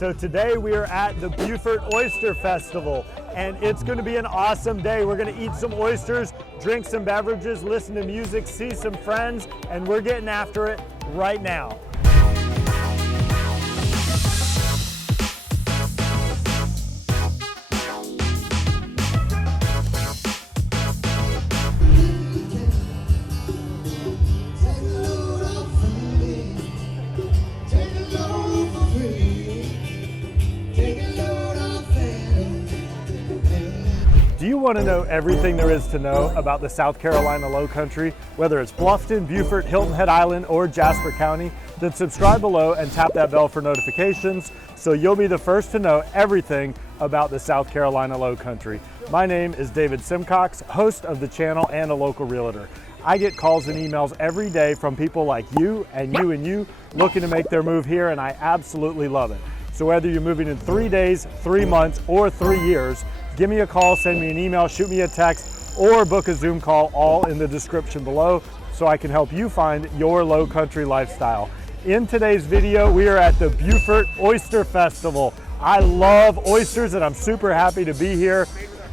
so today we are at the Beaufort Oyster Festival, and it's going to be an awesome day. We're going to eat some oysters, drink some beverages, listen to music, see some friends, and we're getting after it right now. Do you want to know everything there is to know about the South Carolina Lowcountry? Whether it's Bluffton, Beaufort, Hilton Head Island, or Jasper County, then subscribe below and tap that bell for notifications so you'll be the first to know everything about the South Carolina Lowcountry. My name is David Simcox, host of the channel and a local realtor. I get calls and emails every day from people like you and you looking to make their move here, and I absolutely love it. So whether you're moving in 3 days, 3 months, or 3 years, give me a call, send me an email, shoot me a text, or book a Zoom call, all in the description below, so I can help you find your low country lifestyle. In today's video, we are at the Beaufort Oyster Festival. I love oysters and I'm super happy to be here.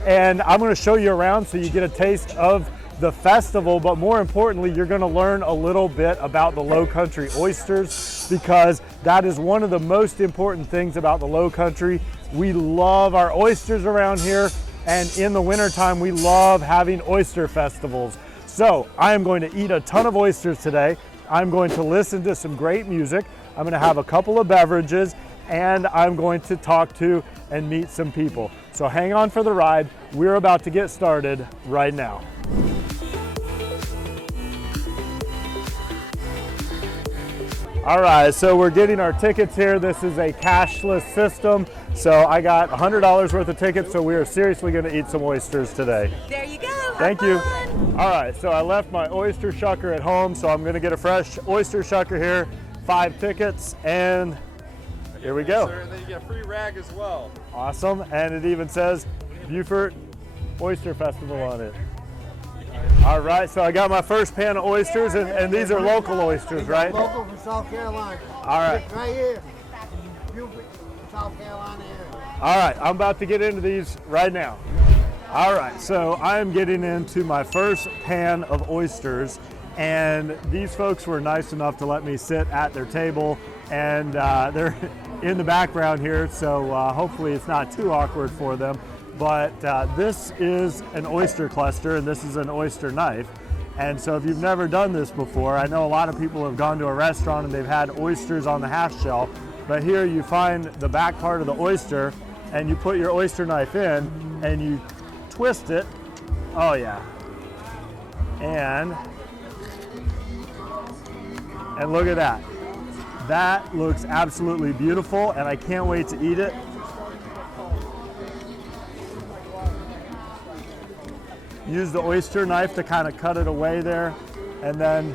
And I'm gonna show you around so you get a taste of the festival, but more importantly, you're gonna learn a little bit about the low country oysters, because that is one of the most important things about the low country. We love our oysters around here, and in the wintertime, we love having oyster festivals. So I am going to eat a ton of oysters today. I'm going to listen to some great music. I'm gonna have a couple of beverages, and I'm going to talk to and meet some people. So hang on for the ride. We're about to get started right now. All right, so we're getting our tickets here. This is a cashless system. So I got $100 worth of tickets, so we are seriously gonna eat some oysters today. There you go. Thank you. All right, so I left my oyster shucker at home, so I'm gonna get a fresh oyster shucker here, 5 tickets, and here we go. Yes, sir. And then you get a free rag as well. Awesome, and it even says Beaufort Oyster Festival on it. All right, so I got my first pan of oysters, and these are local oysters, right? Local from South Carolina. All right. Right here. Beaufort, South Carolina area. All right, I'm about to get into these right now. All right, so I'm getting into my first pan of oysters, and these folks were nice enough to let me sit at their table, and they're in the background here, so hopefully it's not too awkward for them. But this is an oyster cluster, and this is an oyster knife. And so if you've never done this before, I know a lot of people have gone to a restaurant and they've had oysters on the half shell, but here you find the back part of the oyster, and you put your oyster knife in, and you twist it. Oh yeah. And look at that. That looks absolutely beautiful, and I can't wait to eat it. Use the oyster knife to kind of cut it away there, and then,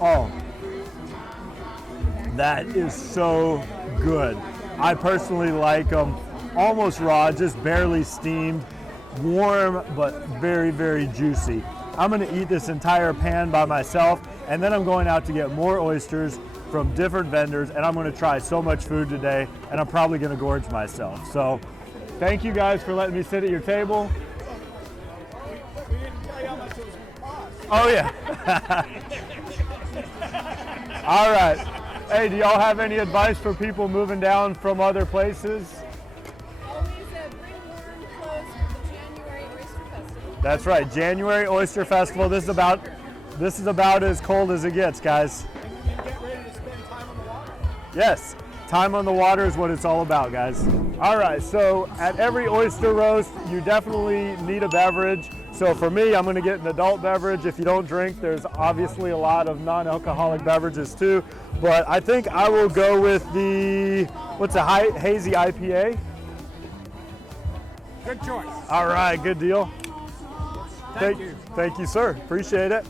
oh, that is so good. I personally like them almost raw, just barely steamed, warm, but very, very juicy. I'm gonna eat this entire pan by myself, and then I'm going out to get more oysters from different vendors, and I'm gonna try so much food today, and I'm probably gonna gorge myself. So thank you guys for letting me sit at your table. Oh yeah. All right. Hey, do y'all have any advice for people moving down from other places? Always bring warm clothes for the January Oyster Festival. That's right, January Oyster Festival. This is about as cold as it gets, guys. And you get ready to spend time on the water. Yes, time on the water is what it's all about, guys. All right, so at every oyster roast, you definitely need a beverage. So for me, I'm gonna get an adult beverage. If you don't drink, there's obviously a lot of non-alcoholic beverages too. But I think I will go with the, what's a hazy IPA? Good choice. All right, good deal. Thank you. Thank you, sir. Appreciate it.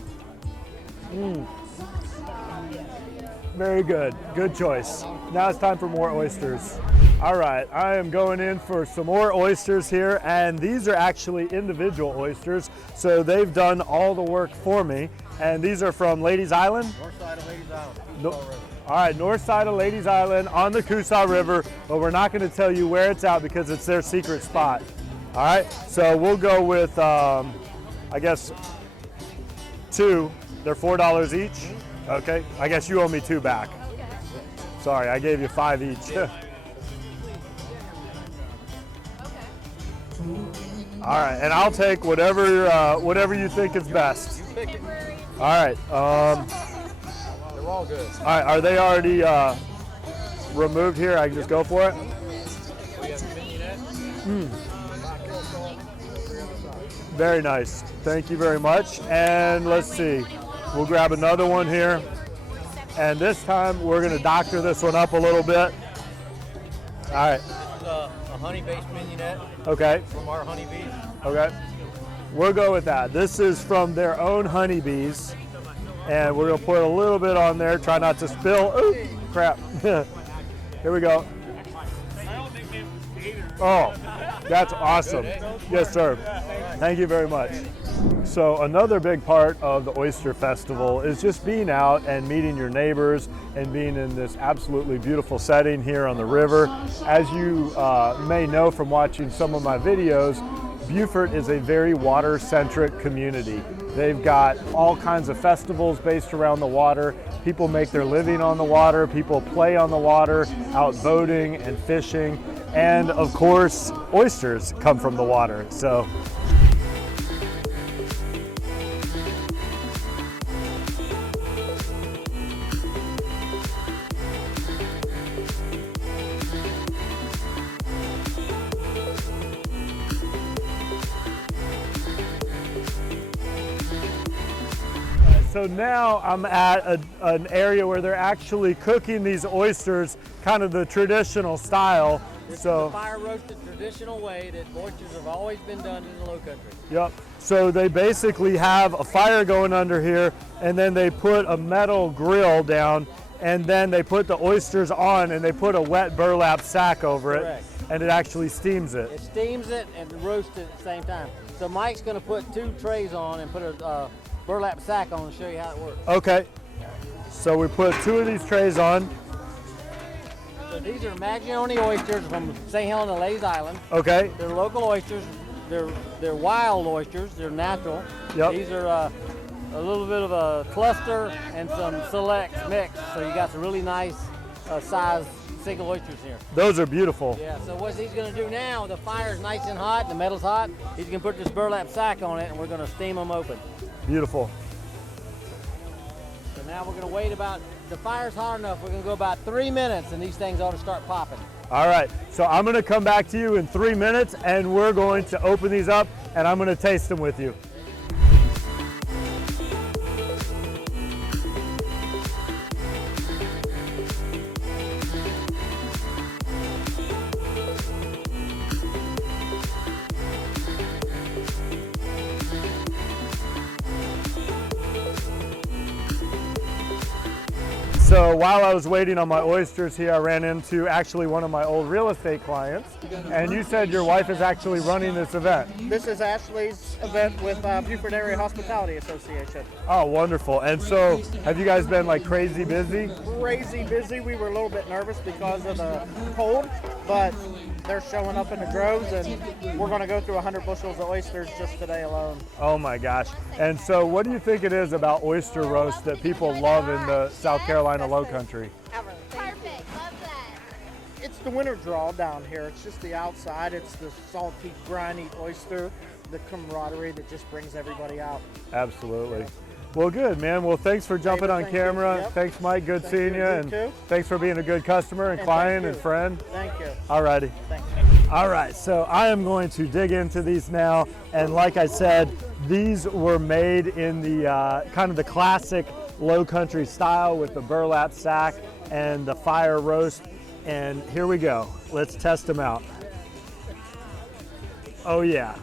Very good. Good choice. Now it's time for more oysters. All right, I am going in for some more oysters here, and these are actually individual oysters, so they've done all the work for me. And these are from Ladies Island? North side of Ladies Island. No- All right, north side of Ladies Island on the Coosaw River, but we're not going to tell you where it's at because it's their secret spot. All right, so we'll go with, I guess, 2. They're $4 each. Okay, I guess you owe me 2 back. Okay. Sorry, I gave you 5 each. Okay. All right, and I'll take whatever you think is best. Temporary. All right. They're all good. All right, are they already removed here? I can just go for it? We have vignette. Very nice. Thank you very much. And let's see. We'll grab another one here. And this time we're going to doctor this one up a little bit. All right. This is a honey-based mignonette Okay. from our honeybees. Okay. We'll go with that. This is from their own honeybees. And we're going to put a little bit on there. Try not to spill. Ooh, crap. Here we go. Oh, that's awesome. Yes, sir. Thank you very much. So another big part of the Oyster Festival is just being out and meeting your neighbors and being in this absolutely beautiful setting here on the river. As you may know from watching some of my videos, Beaufort is a very water-centric community. They've got all kinds of festivals based around the water. People make their living on the water. People play on the water, out boating and fishing. And of course, oysters come from the water. So. So now I'm at an area where they're actually cooking these oysters kind of the traditional style. This So, is the fire roasted traditional way that oysters have always been done in the Lowcountry. yep. So they basically have a fire going under here, and then they put a metal grill down, and then they put the oysters on, and they put a wet burlap sack over Correct. it, and it actually steams it. It steams it and roasts it at the same time. So Mike's going to put 2 trays on and put a burlap sack on and show you how it works. Okay. So we put 2 of these trays on. So these are Macaroons oysters from St. Helena, Ladies Island. Okay. They're local oysters. They're wild oysters. They're natural. Yep. These are a little bit of a cluster and some select mix. So you got some really nice size single oysters here. Those are beautiful. Yeah, so what he's going to do now, the fire's nice and hot, the metal's hot, he's going to put this burlap sack on it and we're going to steam them open. Beautiful. So now we're going to wait about, the fire's hot enough, we're going to go about 3 minutes and these things ought to start popping. All right, so I'm gonna come back to you in 3 minutes and we're going to open these up and I'm gonna taste them with you. So while I was waiting on my oysters here, I ran into actually one of my old real estate clients. And you said your wife is actually running this event. This is Ashley's event with Beaufort Area Hospitality Association. Oh, wonderful. And so have you guys been like crazy busy? Crazy busy. We were a little bit nervous because of the cold, but they're showing up in the droves and we're going to go through 100 bushels of oysters just today alone. Oh my gosh. And so what do you think it is about oyster roast that people love in the South Carolina Lowcountry? Perfect. Love that. It's the winter draw down here. It's just the outside. It's the salty, briny oyster, the camaraderie that just brings everybody out. Absolutely. Well, good, man. Well, thanks for jumping on Thank you. camera. Yep. Thanks, Mike. Good Thank seeing you. you. You And too. thanks for being a good customer and And client thank and you. friend. Thank you. Alrighty. Thanks. All right, so I am going to dig into these now. And like I said, these were made in the kind of the classic Lowcountry style with the burlap sack and the fire roast. And here we go. Let's test them out. Oh yeah.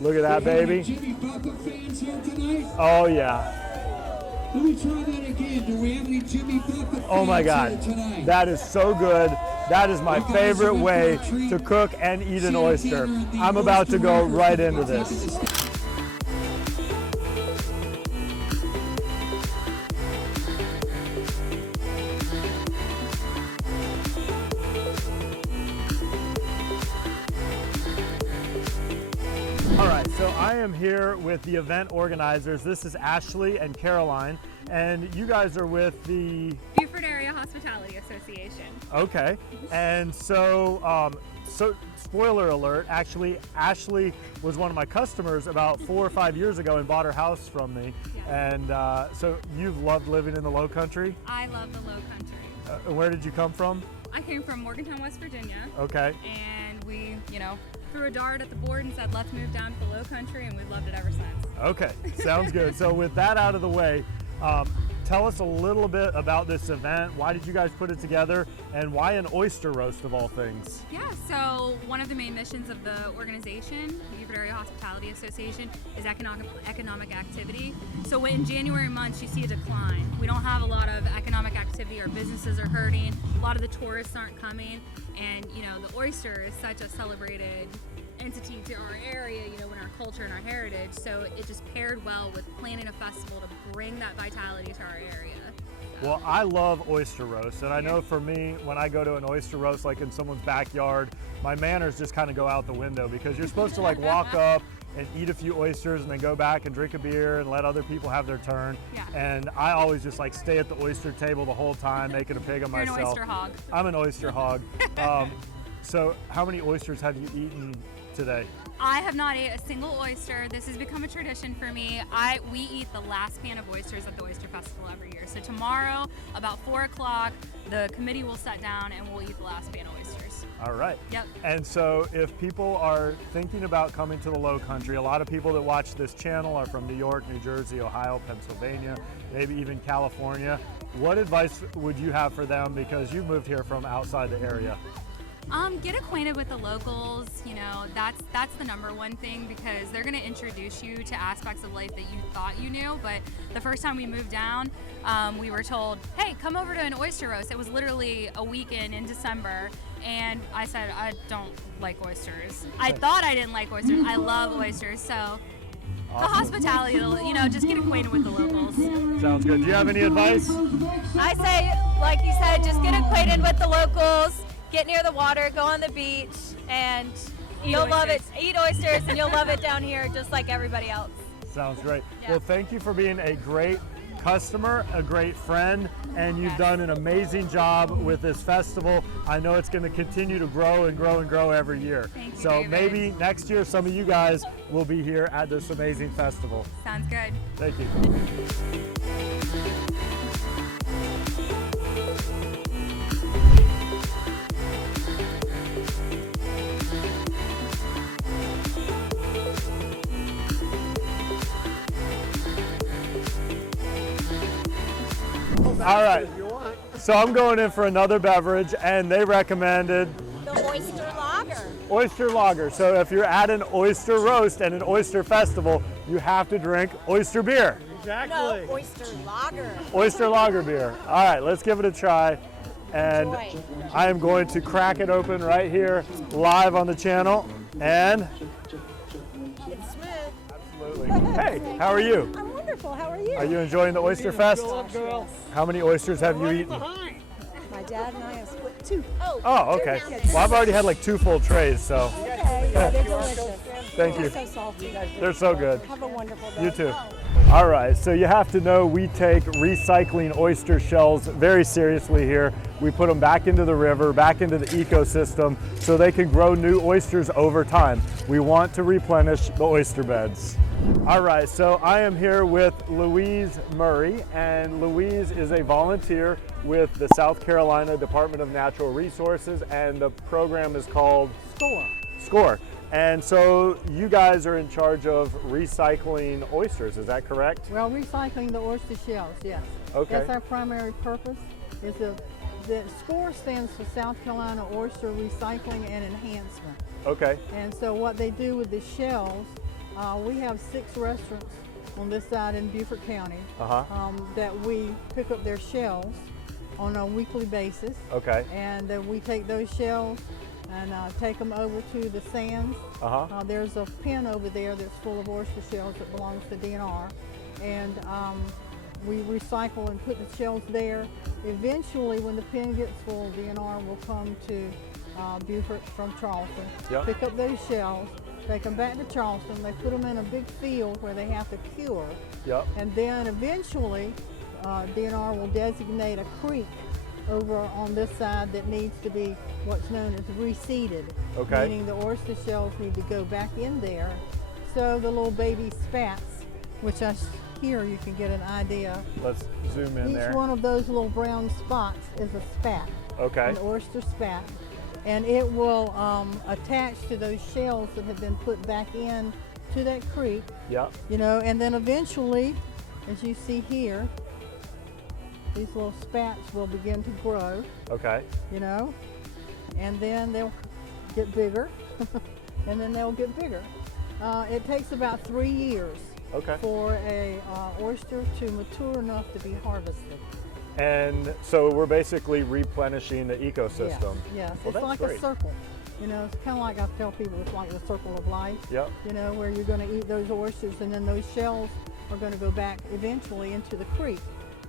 Look at that, baby. Jimmy Buffett fans here tonight? Oh yeah. Let me try that again. Do we have any Jimmy Buffett fans Oh my here God. tonight? That is so good. That is my favorite way to cook and eat an oyster. I'm about to go right into this. All right, so I am here with the event organizers. This is Ashley and Caroline, and you guys are with the Beaufort Area Hospitality Association. Okay, and so spoiler alert, actually Ashley was one of my customers about 4 or 5 years ago and bought her house from me. Yeah. And so you've loved living in the Lowcountry? I love the Lowcountry. Where did you come from? I came from Morgantown, West Virginia. Okay. And we, threw a dart at the board and said, let's move down to the Lowcountry, and we've loved it ever since. Okay, sounds good. So with that out of the way, tell us a little bit about this event. Why did you guys put it together, and why an oyster roast of all things? Yeah, so one of the main missions of the organization, Beaufort Area Hospitality Association, is economic activity. So in January months, you see a decline. We don't have a lot of economic activity. Our businesses are hurting. A lot of the tourists aren't coming. And, the oyster is such a celebrated entity to our area, in our culture and our heritage. So it just paired well with planning a festival to bring that vitality to our area. Well, I love oyster roast, and I know for me, when I go to an oyster roast, like in someone's backyard, my manners just kind of go out the window, because you're supposed to like walk up and eat a few oysters and then go back and drink a beer and let other people have their turn. Yeah. And I always just like stay at the oyster table the whole time, making a pig of You're myself. an oyster hog. I'm an oyster hog. So how many oysters have you eaten today? I have not ate a single oyster. This has become a tradition for me. We eat the last pan of oysters at the Oyster Festival every year. So tomorrow, about 4 o'clock, the committee will sit down and we'll eat the last pan of oysters. All right. Yep. And so if people are thinking about coming to the Lowcountry, a lot of people that watch this channel are from New York, New Jersey, Ohio, Pennsylvania, maybe even California. What advice would you have for them, because you moved here from outside the area? Get acquainted with the locals. That's the number one thing, because they're going to introduce you to aspects of life that you thought you knew. But the first time we moved down, we were told, hey, come over to an oyster roast. It was literally a weekend in December, and I said, I don't like oysters. I thought I didn't like oysters. I love oysters. So Awesome. The hospitality, just get acquainted with the locals. Sounds good. Do you have any advice? I say, like you said, just get acquainted with the locals. Get near the water, go on the beach, and you'll love it. Eat oysters, and you'll love it down here just like everybody else. Sounds great. Yeah. Well, thank you for being a great customer, a great friend, and you've done an amazing job with this festival. I know it's going to continue to grow and grow and grow every year. Thank you, so David. maybe next year some of you guys will be here at this amazing festival. Sounds good. Thank you. All right, so I'm going in for another beverage, and they recommended The oyster lager. oyster lager. So if you're at an oyster roast and an oyster festival, you have to drink oyster beer. No, oyster lager. Oyster lager beer. All right, let's give it a try. And Enjoy. I am going to crack it open right here live on the channel. And It's smooth. absolutely. Hey, how are you? I'm wonderful. How are you? Are you enjoying the Oyster Fest? How many oysters have you eaten? My dad and I have split two. Oh, okay. Well, I've already had like 2 full trays, so Okay. Yeah, they're delicious. thank you. So salty. They're so good. Have a wonderful day. You too. All right, so you have to know we take recycling oyster shells very seriously here. We put them back into the river, back into the ecosystem, so they can grow new oysters over time. We want to replenish the oyster beds. All right, so I am here with Louise Murray, and Louise is a volunteer with the South Carolina Department of Natural Resources, and the program is called SCORE. And so you guys are in charge of recycling oysters, is that correct? Well, recycling the oyster shells, yes. Okay. That's our primary purpose. The SCORE stands for South Carolina Oyster Recycling and Enhancement. Okay. And so what they do with the shells, we have 6 restaurants on this side in Beaufort County that we pick up their shells on a weekly basis. Okay. And we take those shells and take them over to the sands. There's a pen over there that's full of oyster shells that belongs to DNR, and we recycle and put the shells there. Eventually, when the pen gets full, DNR will come to Beaufort from Charleston, pick up those shells, They come back to Charleston. They put them in a big field where they have to cure. Yep. And then eventually, DNR will designate a creek over on this side that needs to be what's known as reseeded. Okay. Meaning the oyster shells need to go back in there. So the little baby spats, which here you can get an idea. Let's zoom in there. Each one of those little brown spots is a spat. Okay. An oyster spat. And it will attach to those shells that have been put back in to that creek. Yep. You know, and then eventually, as you see here, these little spats will begin to grow. Okay. You know, and then they'll get bigger, and then they'll get bigger. It takes about 3 years for a oyster to mature enough to be harvested. And so we're basically replenishing the ecosystem. Yes, Well, it's that's like great. a circle. You know, it's kind of like I tell people, it's like the circle of life. Yep. You know, where you're going to eat those oysters, and then those shells are going to go back eventually into the creek,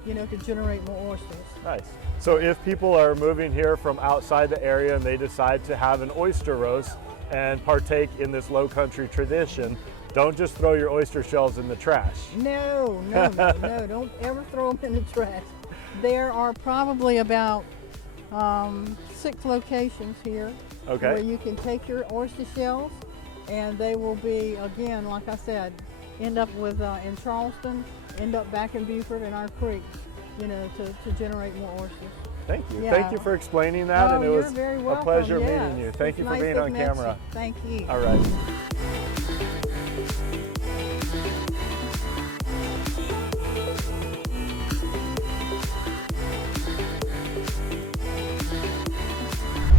you know, to generate more oysters. Nice. So if people are moving here from outside the area and they decide to have an oyster roast and partake in this low country tradition, don't just throw your oyster shells in the trash. No, don't ever throw them in the trash. There are probably about 6 locations here where you can take your oyster shells, and they will be, again, like I said, end up with in Charleston, end up back in Beaufort in our creek, you know, to generate more oysters. Thank you. Yeah. Thank you for explaining that, and it you're was very a welcome. pleasure Yes. meeting you. Thank It's you for nice being to on meet camera. you. Thank you. All right.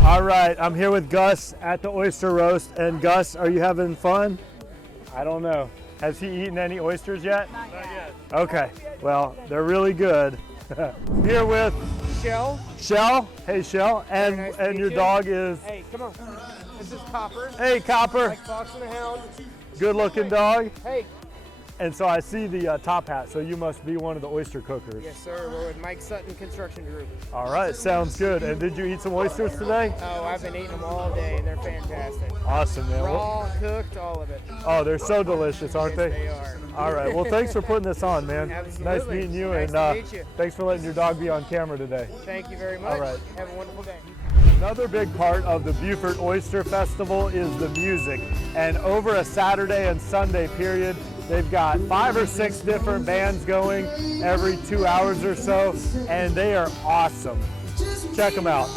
All right, I'm here with Gus at the oyster roast. And Gus, are you having fun? I don't know. Has he eaten any oysters yet? Not yet. Okay, well, they're really good. Here with Shell. Shell. Hey, Shell. And Very nice to meet your you. dog is? Hey, come on. This is Copper. Hey, Copper. Like Fox and a Hound. Good looking dog. Hey. And so I see the top hat, so you must be one of the oyster cookers. Yes, sir. We're with Mike Sutton Construction Group. All right, sounds good. And did you eat some oysters today? Oh, I've been eating them all day, and they're fantastic. Awesome, man. Raw, cooked, all of it. Oh, they're so delicious, aren't Yes, they? they are. All right, well, thanks for putting this on, man. Absolutely. Nice meeting you, Nice and to meet you. thanks for letting your dog be on camera today. Thank you very much. All right. Have a wonderful day. Another big part of the Beaufort Oyster Festival is the music. And over a Saturday and Sunday period, they've got 5 or 6 different bands going every 2 hours or so, and they are awesome. Check them out.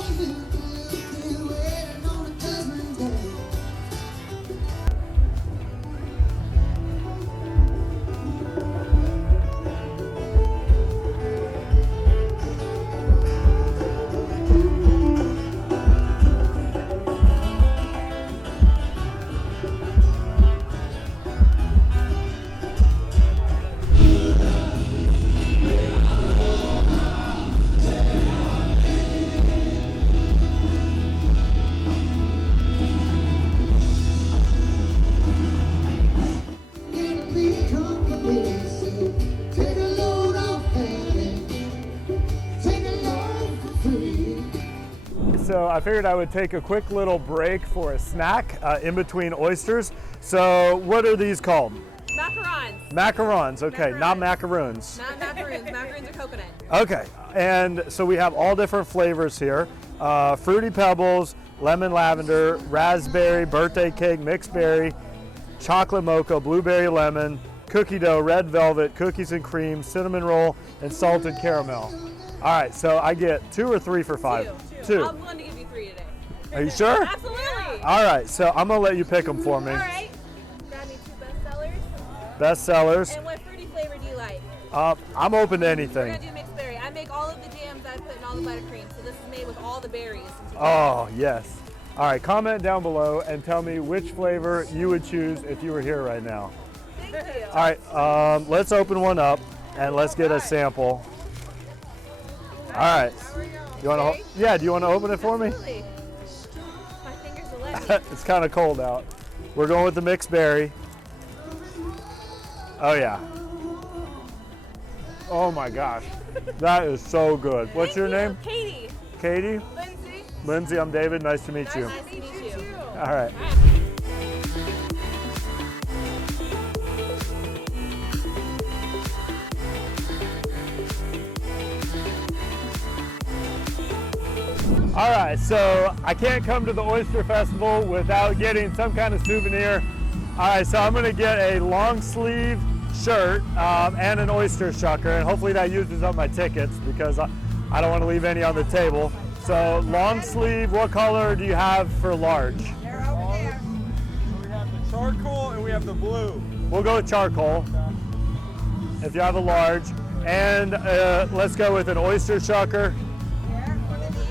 So I figured I would take a quick little break for a snack in between oysters. So what are these called? Macarons. Macarons, okay, not macaroons. Not macaroons. Macaroons are coconut. Okay, and so we have all different flavors here. Fruity Pebbles, lemon lavender, raspberry, birthday cake, mixed berry, chocolate mocha, blueberry lemon, cookie dough, red velvet, cookies and cream, cinnamon roll, and salted caramel. All right, so I get 2 or 3 for 5? Two. I'm willing to give you 3 today. Are you sure? Absolutely. All right, so I'm gonna let you pick them for me. All right. Grab me 2 bestsellers. Bestsellers. And what fruity flavor do you like? I'm open to We're anything. gonna do mixed berry. I make all of the jams. I put in all the buttercream. So this is made with all the berries. Oh, yes. All right, comment down below and tell me which flavor you would choose if you were here right now. Thank you. All right, let's open one up and let's get a sample. All right. You want to? Yeah. Do you want to open it for me? Absolutely. My fingers will let me. It's kind of cold out. We're going with the mixed berry. Oh yeah. Oh my gosh, that is so good. What's your name? Katie. Katie. Lindsay. Lindsay, I'm David. Nice to meet you. Nice to meet you. All right. All right, so I can't come to the Oyster Festival without getting some kind of souvenir. All right, so I'm gonna get a long sleeve shirt and an oyster shucker, and hopefully that uses up my tickets because I don't want to leave any on the table. So long sleeve, what color do you have for large? They're over there. We have the charcoal and we have the blue. We'll go with charcoal if you have a large. And let's go with an oyster shucker. Here, one of these.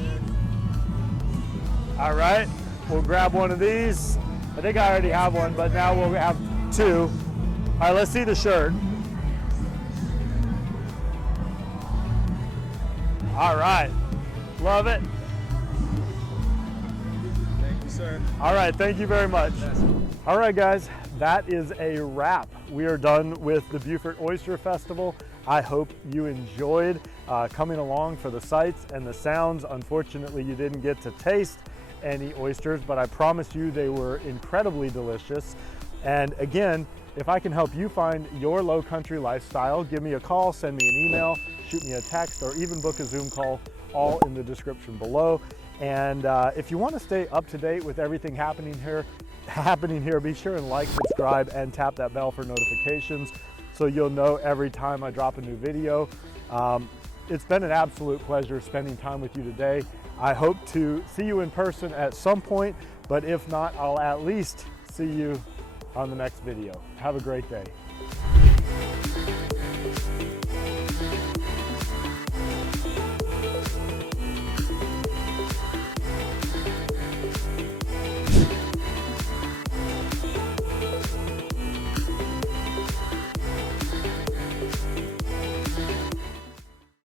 All right, we'll grab one of these. I think I already have one, but now we'll have two. All right, let's see the shirt. All right, love it. Thank you, sir. All right, thank you very much. All right, guys, that is a wrap. We are done with the Beaufort Oyster Festival. I hope you enjoyed coming along for the sights and the sounds. Unfortunately, you didn't get to taste any oysters, but I promise you they were incredibly delicious. And again, if I can help you find your low country lifestyle, give me a call, send me an email, shoot me a text, or even book a Zoom call, all in the description below. And if you want to stay up to date with everything happening here, be sure and like, subscribe, and tap that bell for notifications so you'll know every time I drop a new video. It's been an absolute pleasure spending time with you today. I hope to see you in person at some point, but if not, I'll at least see you on the next video. Have a great day.